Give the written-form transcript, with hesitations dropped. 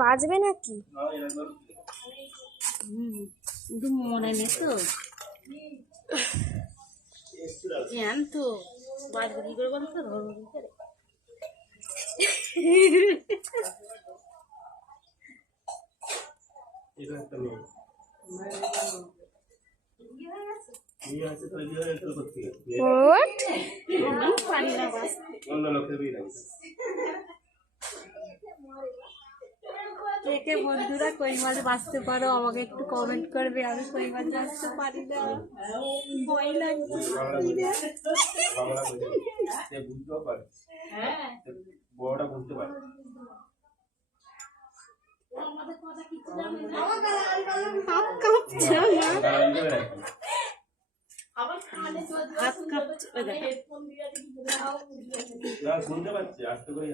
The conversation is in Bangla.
বাজবে নাকি? মনে নেই তো জান তো বাজবে কি করে বলতো ধরো কি করে কে বন্ধুরা কই মাছ বাঁচতে পারো আমাকে একটু কমেন্ট করবে। আমি কই মাছ বাঁচতে পারি না, ভয় লাগছে। শুনতে পাচ্ছি আস্তে করে